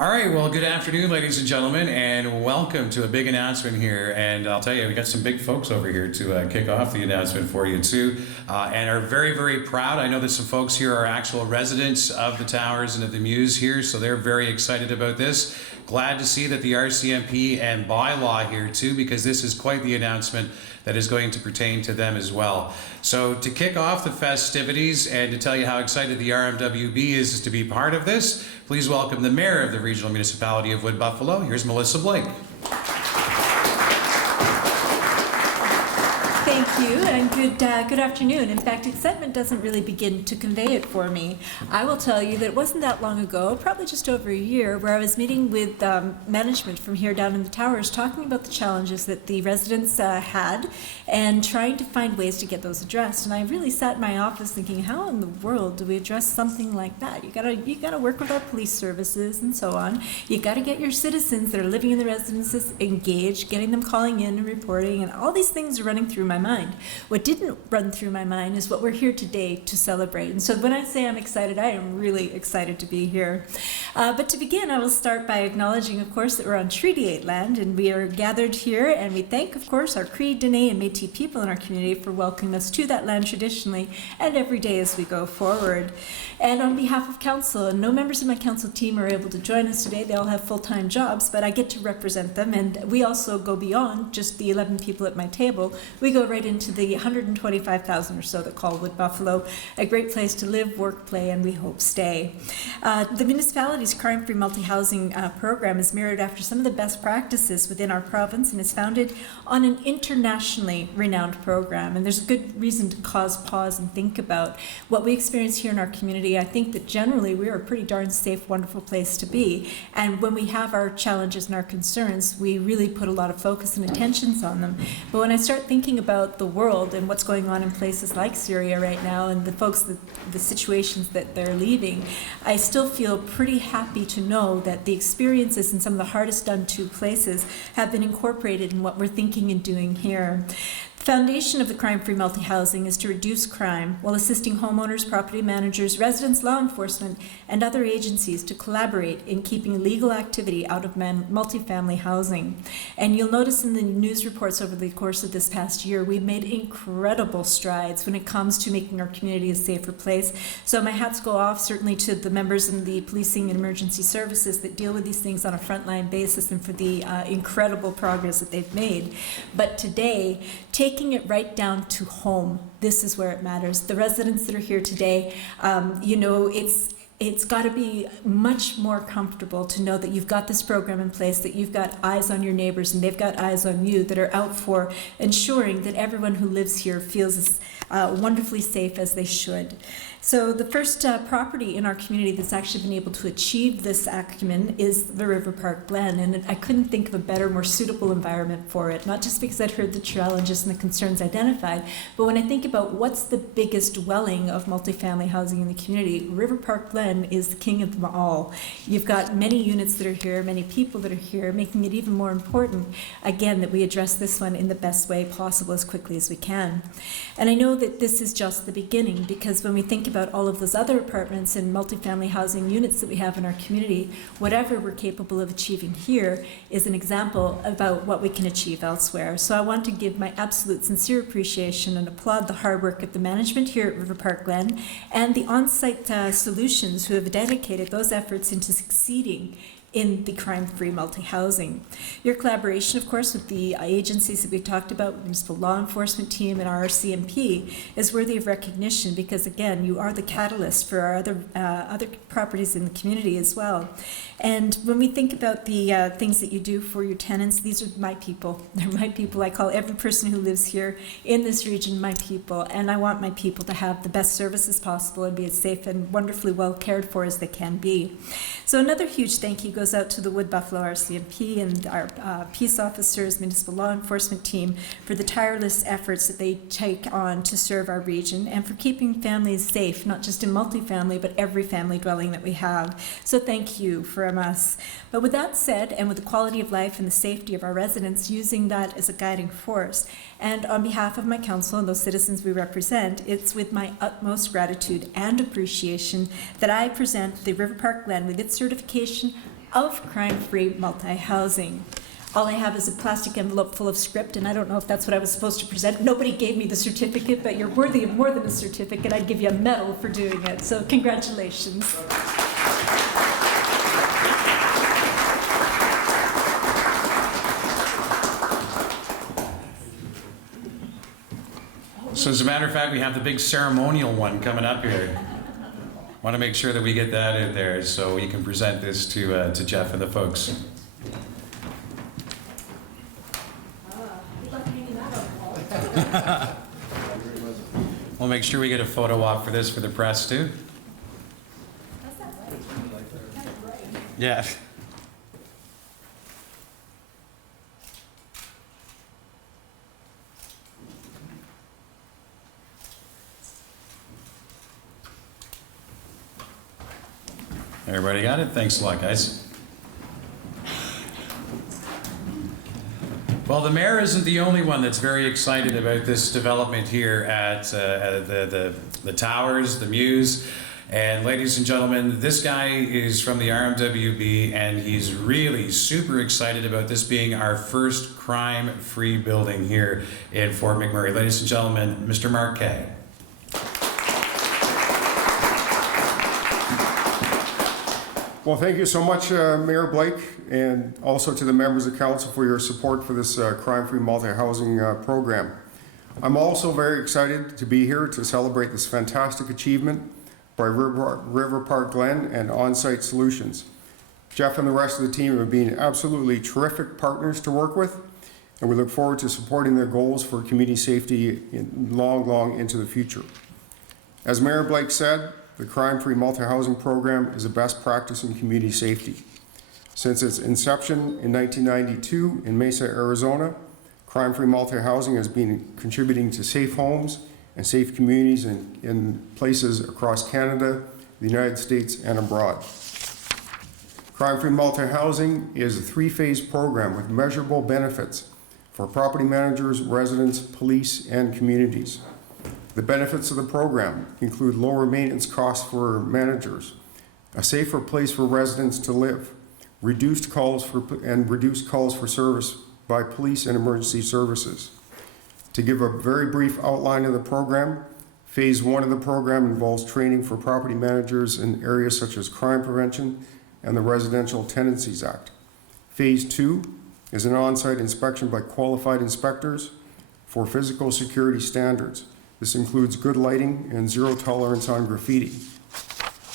All right, well, good afternoon, ladies and gentlemen, and welcome to a big announcement here. And I'll tell you, we got some big folks over here to kick off the announcement for you too, and are very, very proud. I know that some folks here are actual residents of the towers and of the Mews here, so they're very excited about this. Glad to see that the RCMP and bylaw here too, because this is quite the announcement that is going to pertain to them as well. So to kick off the festivities and to tell you how excited the RMWB is to be part of this, please welcome the Mayor of the Regional Municipality of Wood Buffalo. Here's Melissa Blake. Thank you, and good afternoon. In fact, excitement doesn't really begin to convey it for me. I will tell you that it wasn't that long ago, probably just over a year, where I was meeting with management from here down in the towers, talking about the challenges that the residents had and trying to find ways to get those addressed. And I really sat in my office thinking, how in the world do we address something like that? You gotta work with our police services and so on. You gotta get your citizens that are living in the residences engaged, getting them calling in and reporting, and all these things are running through my mind. What didn't run through my mind is what we're here today to celebrate. And so when I say I'm excited, I am really excited to be here. But to begin, I will start by acknowledging, of course, that we're on Treaty 8 land, and we are gathered here, and we thank, of course, our Cree, Dene, and Métis people in our community for welcoming us to that land traditionally and every day as we go forward. And on behalf of council, and no members of my council team are able to join us today, they all have full-time jobs, but I get to represent them, and we also go beyond just the 11 people at my table. We go right into the 125,000 or so that call Wood Buffalo a great place to live, work, play, and we hope stay. The municipality's crime-free multi-housing program is mirrored after some of the best practices within our province and is founded on an internationally renowned program. And there's a good reason to pause and think about what we experience here in our community. I think that generally we are a pretty darn safe, wonderful place to be. And when we have our challenges and our concerns, we really put a lot of focus and attentions on them. But when I start thinking about the world and what's going on in places like Syria right now and the situations that they're leaving, I still feel pretty happy to know that the experiences in some of the hardest done to places have been incorporated in what we're thinking and doing here. The foundation of the crime-free multi-housing is to reduce crime while assisting homeowners, property managers, residents, law enforcement, and other agencies to collaborate in keeping illegal activity out of multifamily housing. And you'll notice in the news reports over the course of this past year, we've made incredible strides when it comes to making our community a safer place. So my hats go off certainly to the members in the policing and emergency services that deal with these things on a frontline basis and for the incredible progress that they've made. But today, taking it right down to home, this is where it matters. The residents that are here today, it's got to be much more comfortable to know that you've got this program in place, that you've got eyes on your neighbors and they've got eyes on you that are out for ensuring that everyone who lives here feels as wonderfully safe as they should. So the first property in our community that's actually been able to achieve this acumen is the river Park Glen, and I couldn't think of a better, more suitable environment for it, not just because I'd heard the challenges and the concerns identified, but when I think about what's the biggest dwelling of multifamily housing in the community, River Park Glen is the king of them all. You've got many units that are here, many people that are here, making it even more important, again, that we address this one in the best way possible as quickly as we can. And I know that this is just the beginning, because when we think about all of those other apartments and multifamily housing units that we have in our community, whatever we're capable of achieving here is an example about what we can achieve elsewhere. So I want to give my absolute sincere appreciation and applaud the hard work of the management here at River Park Glen and the on-site solutions who have dedicated those efforts into succeeding in the crime-free multi-housing. Your collaboration, of course, with the agencies that we talked about, the municipal law enforcement team and our RCMP, is worthy of recognition because, again, you are the catalyst for our other properties in the community as well. And when we think about the things that you do for your tenants, these are my people. They're my people. I call every person who lives here in this region my people, and I want my people to have the best services possible and be as safe and wonderfully well cared for as they can be. So another huge thank you goes out to the Wood Buffalo RCMP and our peace officers, municipal law enforcement team for the tireless efforts that they take on to serve our region and for keeping families safe, not just in multifamily, but every family dwelling that we have. So thank you from us. But with that said, and with the quality of life and the safety of our residents, using that as a guiding force, and on behalf of my council and those citizens we represent, it's with my utmost gratitude and appreciation that I present the River Park Glen with its certification of crime-free multi-housing. All I have is a plastic envelope full of script, and I don't know if that's what I was supposed to present. Nobody gave me the certificate, but you're worthy of more than a certificate. I'd give you a medal for doing it, so congratulations. So as a matter of fact, we have the big ceremonial one coming up here. Want to make sure that we get that in there so you can present this to Jeff and the folks. We'll make sure we get a photo op for this for the press too. Yeah. Everybody got it? Thanks a lot, guys. Well, the mayor isn't the only one that's very excited about this development here at the Towers, the Mews. And ladies and gentlemen, this guy is from the RMWB, and he's really super excited about this being our first crime-free building here in Fort McMurray. Ladies and gentlemen, Mr. Mark Kay. Well, thank you so much, Mayor Blake, and also to the members of council for your support for this crime-free multi-housing program. I'm also very excited to be here to celebrate this fantastic achievement by River Park Glen and On-Site Solutions. Jeff and the rest of the team have been absolutely terrific partners to work with, and we look forward to supporting their goals for community safety long into the future. As Mayor Blake said, the crime-free multi-housing program is a best practice in community safety. Since its inception in 1992 in Mesa, Arizona, crime-free multi-housing has been contributing to safe homes and safe communities in places across Canada, the United States, and abroad. Crime-free multi-housing is a three-phase program with measurable benefits for property managers, residents, police, and communities. The benefits of the program include lower maintenance costs for managers, a safer place for residents to live, reduced calls for service by police and emergency services. To give a very brief outline of the program, Phase 1 of the program involves training for property managers in areas such as crime prevention and the Residential Tenancies Act. Phase 2 is an on-site inspection by qualified inspectors for physical security standards. This includes good lighting and zero tolerance on graffiti.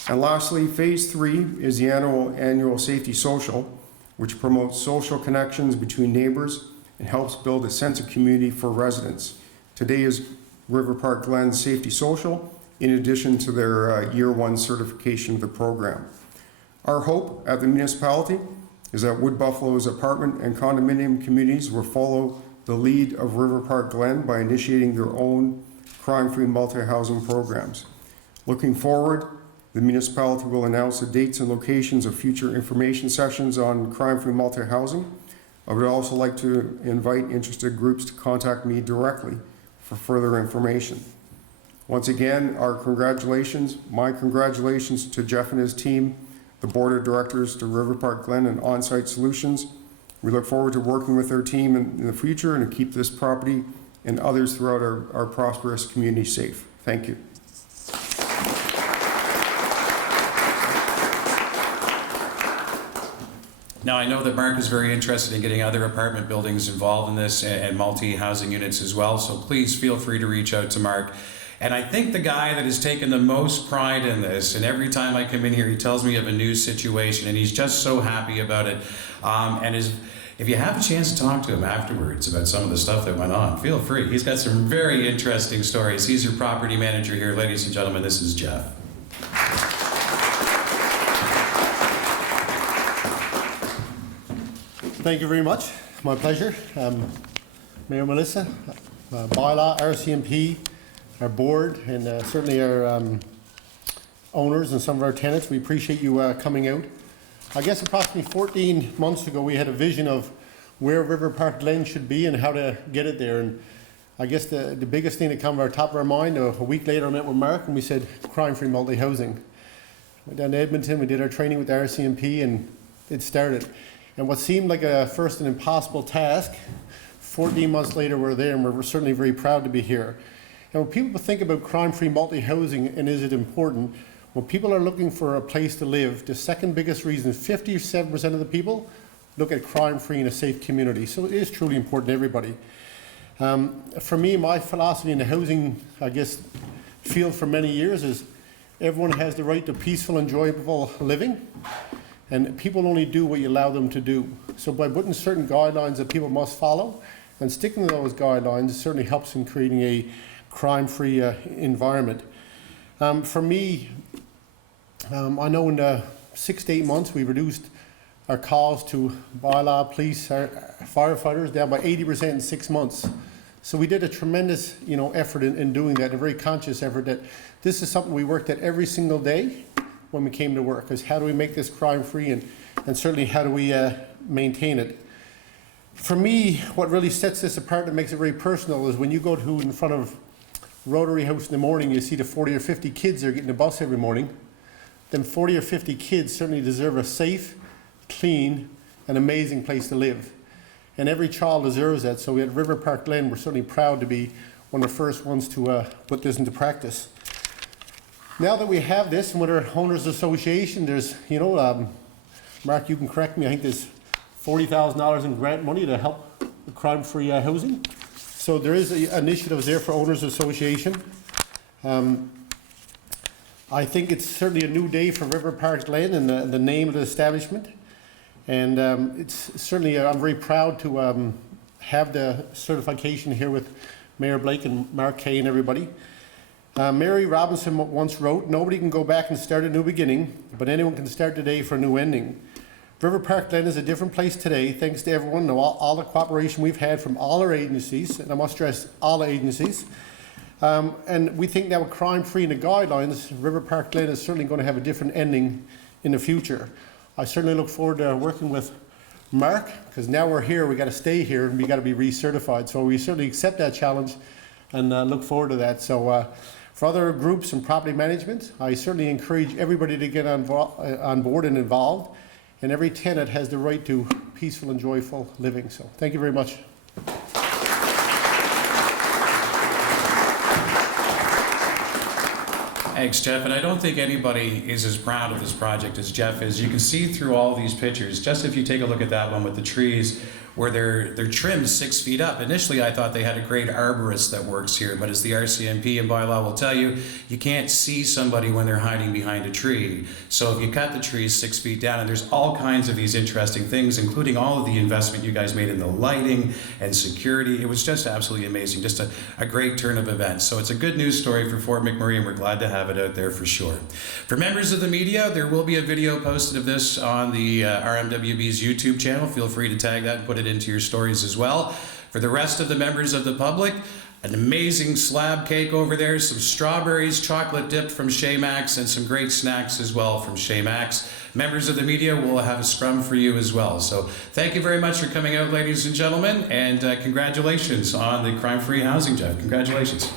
And lastly, Phase 3 is the annual Safety Social, which promotes social connections between neighbors and helps build a sense of community for residents. Today is River Park Glen's Safety Social, in addition to their Year 1 certification of the program. Our hope at the municipality is that Wood Buffalo's apartment and condominium communities will follow the lead of River Park Glen by initiating their own crime-free multi-housing programs. Looking forward, the municipality will announce the dates and locations of future information sessions on crime-free multi-housing. I would also like to invite interested groups to contact me directly for further information. Once again, my congratulations to Jeff and his team, the board of directors, to River Park Glen and On-Site Solutions. We look forward to working with their team in the future and to keep this property and others throughout our prosperous community safe. Thank you. Now, I know that Mark is very interested in getting other apartment buildings involved in this and multi-housing units as well, so please feel free to reach out to Mark. And I think the guy that has taken the most pride in this, and every time I come in here, he tells me of a new situation, and he's just so happy about it. If you have a chance to talk to him afterwards about some of the stuff that went on, feel free. He's got some very interesting stories. He's your property manager here. Ladies and gentlemen, this is Jeff. Thank you very much. My pleasure. Mayor Melissa, Bylaw, RCMP, our board, and certainly our owners and some of our tenants. We appreciate you coming out. I guess approximately 14 months ago, we had a vision of where River Park Glen should be and how to get it there. And I guess the biggest thing that came to our top of our mind, a week later I met with Mark and we said crime-free multi-housing. Went down to Edmonton, we did our training with the RCMP, and it started. And what seemed like at first an impossible task, 14 months later we're there, and we're certainly very proud to be here. And when people think about crime-free multi-housing and is it important, when people are looking for a place to live, the second biggest reason, 57% of the people look at crime-free and a safe community. So it is truly important to everybody. For me, my philosophy in the housing, I guess, field for many years is everyone has the right to peaceful, enjoyable living, and people only do what you allow them to do. So by putting certain guidelines that people must follow and sticking to those guidelines, it certainly helps in creating a crime-free environment. For me, I know in 6 to 8 months we've reduced our calls to bylaw, police, our firefighters down by 80% in 6 months. So we did a tremendous, effort in doing that, a very conscious effort that this is something we worked at every single day when we came to work, is how do we make this crime-free and certainly how do we maintain it. For me, what really sets this apart and makes it very personal is when you go to in front of Rotary House in the morning, you see the 40 or 50 kids that are getting the bus every morning. Then 40 or 50 kids certainly deserve a safe, clean, and amazing place to live. And every child deserves that. So at River Park Glen, we're certainly proud to be one of the first ones to put this into practice. Now that we have this, and with our Owners Association, there's, Mark, you can correct me, I think there's $40,000 in grant money to help with crime-free housing. So there is initiatives there for Owners Association. I think it's certainly a new day for River Park Glen and the name of the establishment. And it's certainly, I'm very proud to have the certification here with Mayor Blake and Mark Kay and everybody. Mary Robinson once wrote, "Nobody can go back and start a new beginning, but anyone can start today for a new ending." River Park Glen is a different place today, thanks to everyone, all the cooperation we've had from all our agencies, and I must stress all the agencies. And we think now with crime-free and the guidelines, River Park Glen is certainly going to have a different ending in the future. I certainly look forward to working with Mark, because now we're here, we got to stay here, and we got to be recertified. So we certainly accept that challenge and look forward to that. So for other groups and property management, I certainly encourage everybody to get on board and involved. And every tenant has the right to peaceful and joyful living. So thank you very much. Thanks, Jeff. And I don't think anybody is as proud of this project as Jeff is. You can see through all these pictures, just if you take a look at that one with the trees, where they're trimmed 6 feet up. Initially, I thought they had a great arborist that works here, but as the RCMP and bylaw will tell you, you can't see somebody when they're hiding behind a tree. So if you cut the trees 6 feet down, and there's all kinds of these interesting things, including all of the investment you guys made in the lighting and security. It was just absolutely amazing, just a great turn of events. So it's a good news story for Fort McMurray, and we're glad to have it out there for sure. For members of the media, there will be a video posted of this on the RMWB's YouTube channel. Feel free to tag that and put it into your stories as well. For the rest of the members of the public, an amazing slab cake over there, some strawberries, chocolate dipped from Chez Max, and some great snacks as well from Chez Max. Members of the media will have a scrum for you as well. So thank you very much for coming out, ladies and gentlemen, and congratulations on the crime-free housing, Jeff. Congratulations.